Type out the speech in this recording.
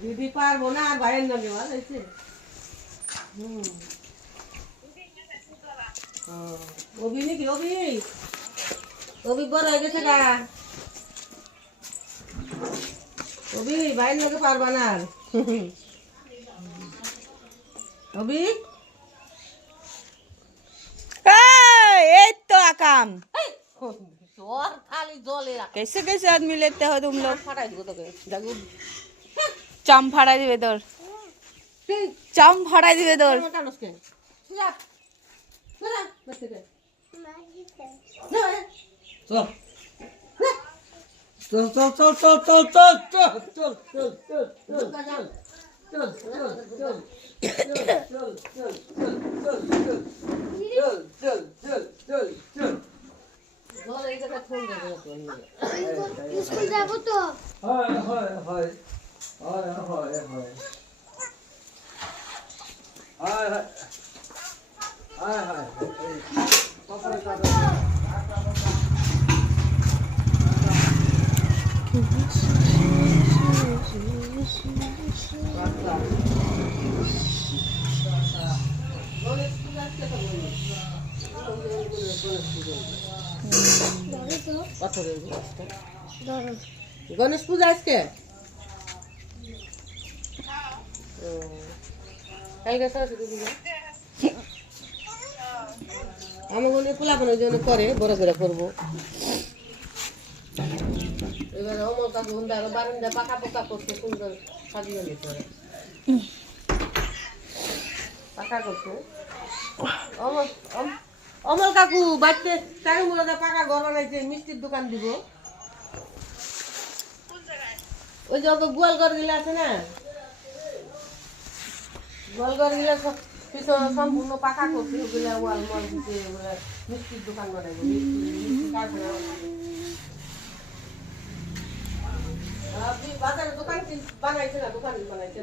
দিদি পারবো না আর ভাইয়ের নাকি ভালো হয়েছে। অভি নাকি অভি অভি বড় হয়ে গেছে গা। অভি ভাইয়ের নাকি পারবা না আর। অভি এই তো আকাম और खाली जले कैसे कैसे आदमी लेते हो तुम लोग फटाई दो तो जागू চাম ফাড়াই দিবে তোর চাম ফাড়াই দিবে তোর मटा नसके जा जा बस के चल चल चल चल चल चल चल चल चल चल चल चल স্কুল যাব তো হয় হয় হয় হয় হয় হয় হয় হয় হয় गणेश पूजा আজকে আমাকে পোলাপানোর জন্য করে বড় করে করবো। এবারে অমল কাকু বারান্দা পাকা পোকা করছে সুন্দর সাজিয়ে নিতে হবে পাকা করছে। অমল কাকু বাড়িতে তাই মোড়া পাকা ঘর বানাইছে মিষ্টির দোকান দিব। ওই যে গোয়ালঘর গুলা আছে না গোয়ালঘর গুলা পিছনে সম্পূর্ণ পাকা করছে ওগুলা ওয়াল মল দিতে ওগুলা মিষ্টির দোকান বানাইবো মিষ্টি কারখানা বাজারে দোকান বানাইছে না দোকান বানাইছে।